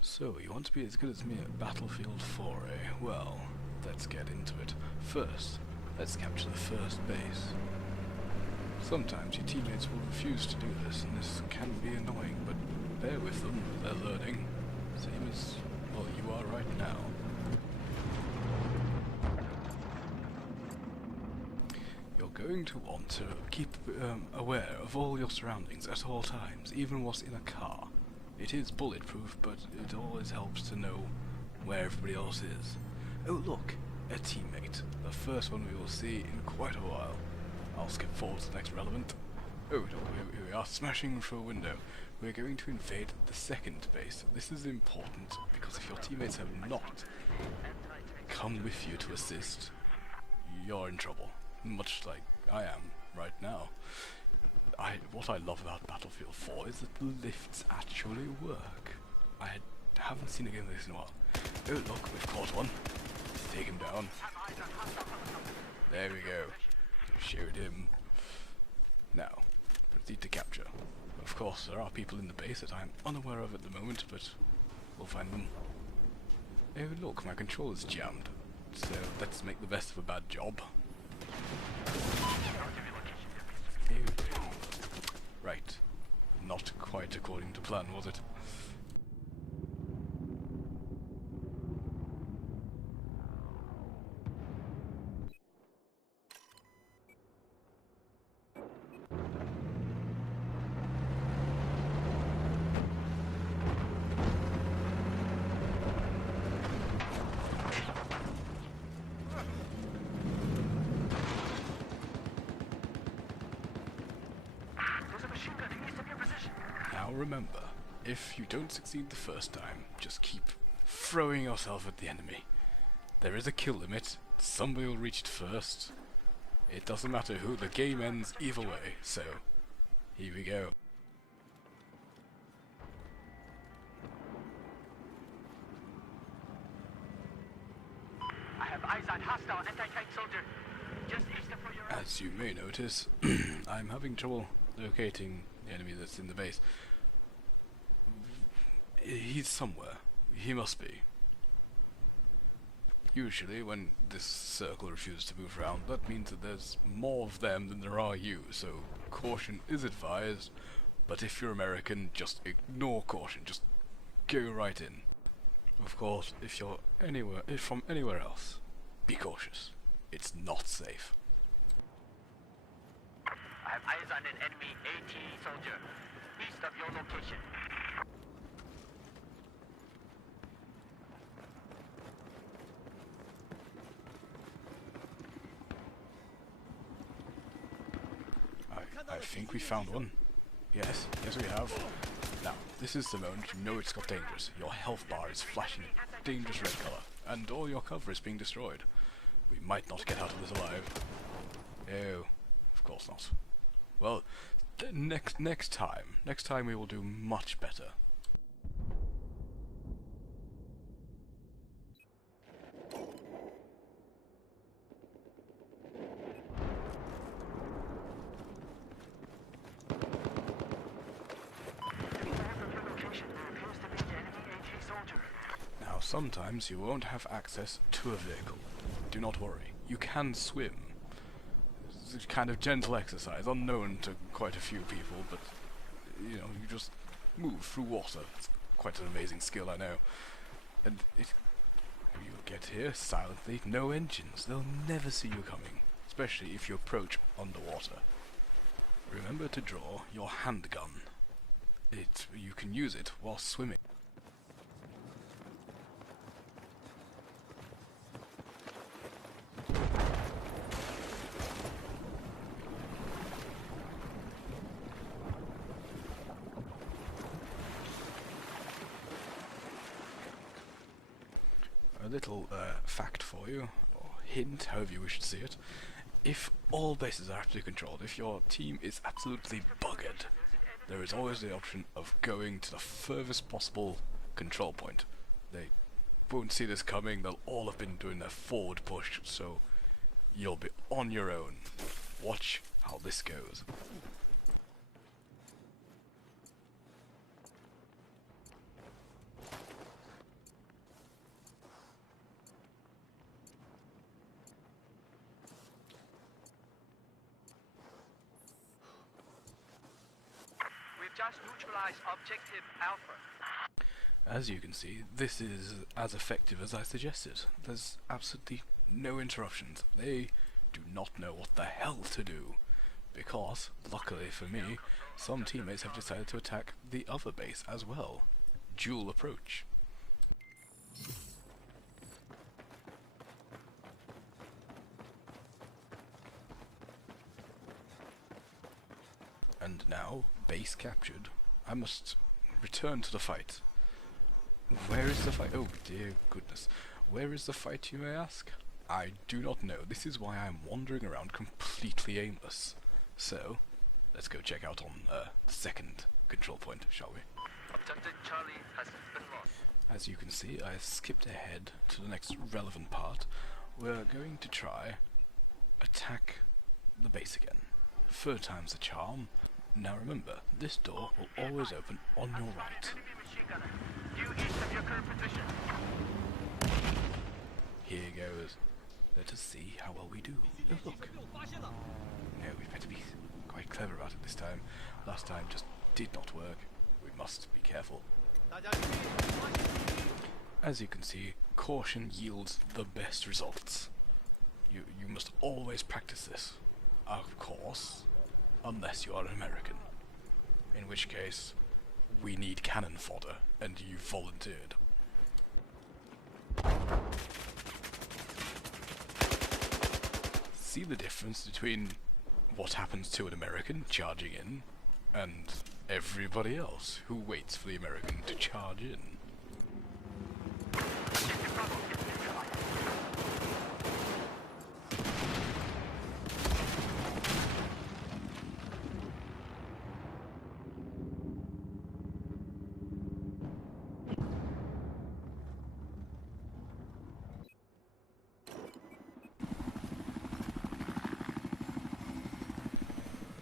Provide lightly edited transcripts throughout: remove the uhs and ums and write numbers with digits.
So, you want to be as good as me at Battlefield 4, eh? Well, let's get into it. First, let's capture the first base. Sometimes your teammates will refuse to do this, and this can be annoying, but bear with them, they're learning. Same as, well, you are right now. You're going to want to keep aware of all your surroundings at all times, even what's in a car. It is bulletproof, but it always helps to know where everybody else is. Oh look, a teammate. The first one we will see in quite a while. I'll skip forward to the next relevant. Oh, here we are, smashing through a window. We're going to invade the second base. This is important, because if your teammates have not come with you to assist, you're in trouble. Much like I am right now. What I love about Battlefield 4 is that the lifts actually work. I haven't seen a game like this in a while. Oh look, we've caught one. Let's take him down. There we go. Shoot him. Now, proceed to capture. Of course, there are people in the base that I'm unaware of at the moment, but we'll find them. Oh look, my controller's jammed. So let's make the best of a bad job. Right. Not quite according to plan, was it? Now remember, if you don't succeed the first time, just keep throwing yourself at the enemy. There is a kill limit, somebody will reach it first. It doesn't matter who, the game ends either way, so here we go. I have eyes on hostile anti-tank soldier just east of your... As you may notice, I'm having trouble locating the enemy that's in the base. He's somewhere. He must be. Usually, when this circle refuses to move around, that means that there's more of them than there are you, so caution is advised, but if you're American, just ignore caution, just go right in. Of course, if you're from anywhere else, be cautious. It's not safe. I have eyes on an enemy AT soldier east of your location. I think we found one. Yes we have. Now, this is the moment you know it's got dangerous. Your health bar is flashing a dangerous red colour, and all your cover is being destroyed. We might not get out of this alive. No, of course not. Well, next time we will do much better. Now, sometimes you won't have access to a vehicle. Do not worry, you can swim. It's a kind of gentle exercise, unknown to quite a few people, but, you know, you just move through water. It's quite an amazing skill, I know. And you get here silently, no engines. They'll never see you coming, especially if you approach underwater. Remember to draw your handgun. You can use it while swimming. A little fact for you, or hint, however you wish to see it. If all bases are actually controlled, if your team is absolutely buggered, there is always the option of going to the furthest possible control point. They won't see this coming, they'll all have been doing their forward push, so you'll be on your own. Watch how this goes. just neutralized objective Alpha. As you can see, this is as effective as I suggested. There's absolutely no interruptions. They do not know what the hell to do. Because, luckily for me, some teammates have decided to attack the other base as well. Dual approach. And now, base captured. I must return to the fight. Where is the fight? Oh dear goodness. Where is the fight, you may ask? I do not know. This is why I'm wandering around completely aimless. So, let's go check out on the second control point, shall we? Objective Charlie has been lost. As you can see, I skipped ahead to the next relevant part. We're going to try attack the base again. Third time's the charm. Now remember, this door will always open on your right. Enemy machine gunner. Due east of your current position. Here goes. Let us see how well we do. Oh look. No, we better be quite clever about it this time. Last time just did not work. We must be careful. As you can see, caution yields the best results. You must always practice this. Of course, unless you are an American. In which case, we need cannon fodder, and you volunteered. See the difference between what happens to an American charging in, and everybody else who waits for the American to charge in.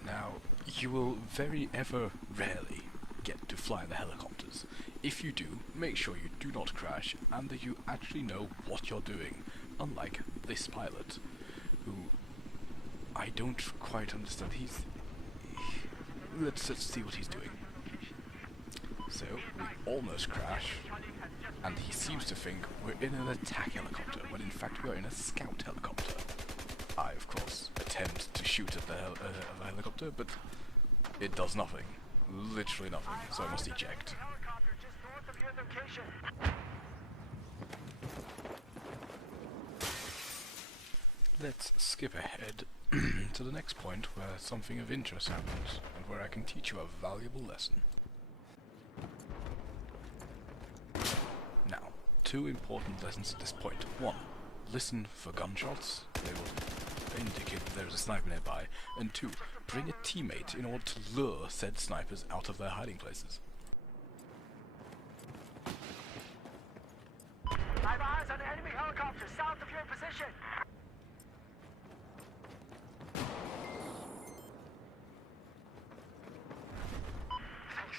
Now, you will very ever rarely get to fly the helicopters. If you do, make sure you do not crash and that you actually know what you're doing, unlike this pilot, who I don't quite understand. Let's see what he's doing. So, we almost crash, and he seems to think we're in an attack helicopter, when in fact we are in a scout helicopter. I, of course, attempt to shoot at the helicopter, but it does nothing. Literally nothing, so I must eject. Helicopter just north of your location. Let's skip ahead to the next point where something of interest happens, and where I can teach you a valuable lesson. Now, two important lessons at this point. One, listen for gunshots. They will indicate that there is a sniper nearby. And two, bring a teammate in order to lure said snipers out of their hiding places. I have eyes on an enemy helicopter south of your position. Thanks.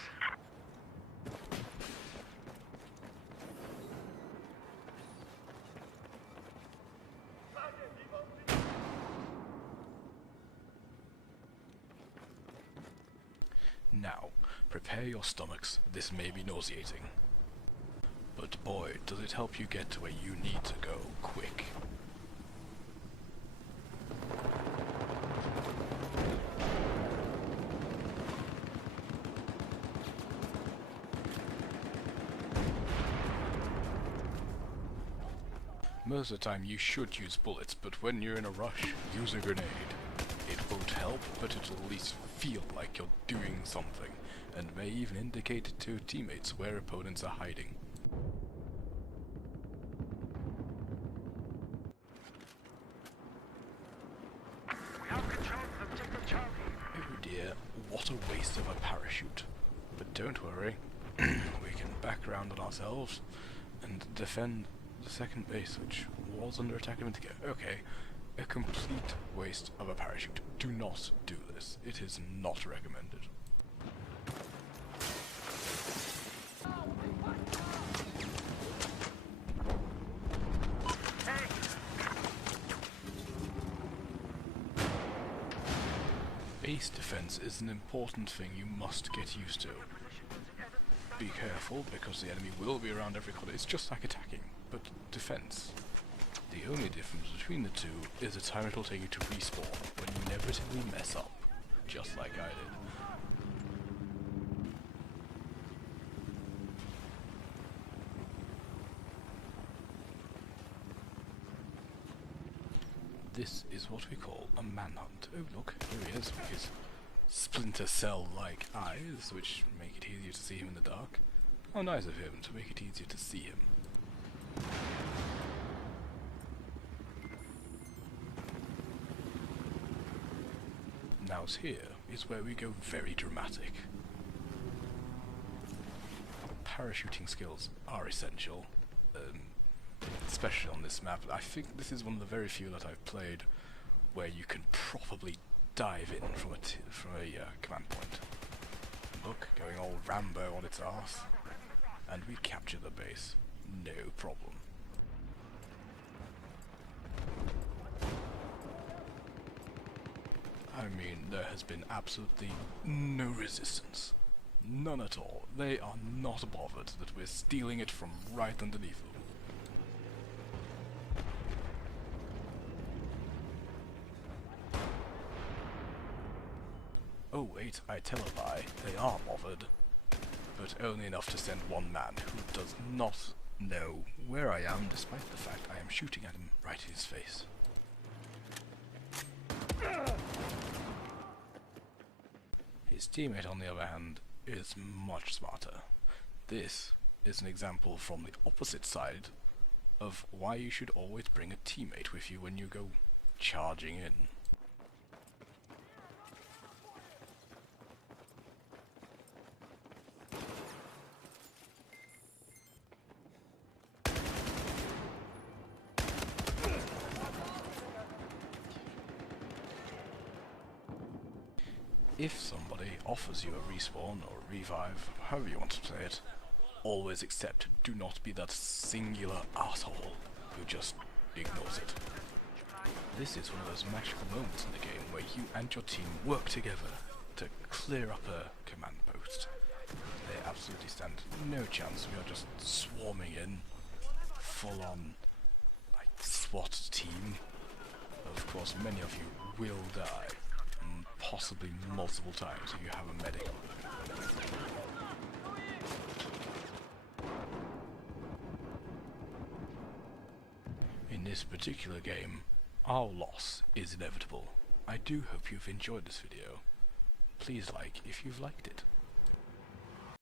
Now, prepare your stomachs. This may be nauseating. But boy, does it help you get to where you need to go quick. Most of the time you should use bullets, but when you're in a rush, use a grenade. It won't help, but it'll at least feel like you're doing something, and may even indicate to teammates where opponents are hiding. We have control of objective Charlie. Oh dear, what a waste of a parachute. But don't worry, we can back around on ourselves and defend the second base, which was under attack a minute ago. Okay, a complete waste of a parachute. Do not do this. It is not recommended. base defense is an important thing you must get used to. Be careful, because the enemy will be around every corner. It's just like attacking, but defense. The only difference between the two is the time it will take you to respawn when you inevitably mess up, just like I did. This is what we call a manhunt. Oh look, here he is with his Splinter Cell-like eyes, which make it easier to see him in the dark. How nice of him to make it easier to see him. Now here is where we go very dramatic. Parachuting skills are essential, especially on this map. I think this is one of the very few that I've played where you can properly dive in from a command point. Look, going all Rambo on its arse, and we capture the base, no problem. I mean, there has been absolutely no resistance. None at all. They are not bothered that we're stealing it from right underneath them. Oh wait, I tell a lie. They are bothered. But only enough to send one man who does not know where I am, despite the fact I am shooting at him right in his face. His teammate, on the other hand, is much smarter. This is an example from the opposite side of why you should always bring a teammate with you when you go charging in. If somebody offers you a respawn or a revive, however you want to say it, always accept. Do not be that singular asshole who just ignores it. This is one of those magical moments in the game where you and your team work together to clear up a command post. They absolutely stand no chance. We are just swarming in, full on, like, SWAT team. Of course, many of you will die. Possibly multiple times if you have a medic. In this particular game, our loss is inevitable. I do hope you've enjoyed this video. Please like if you've liked it.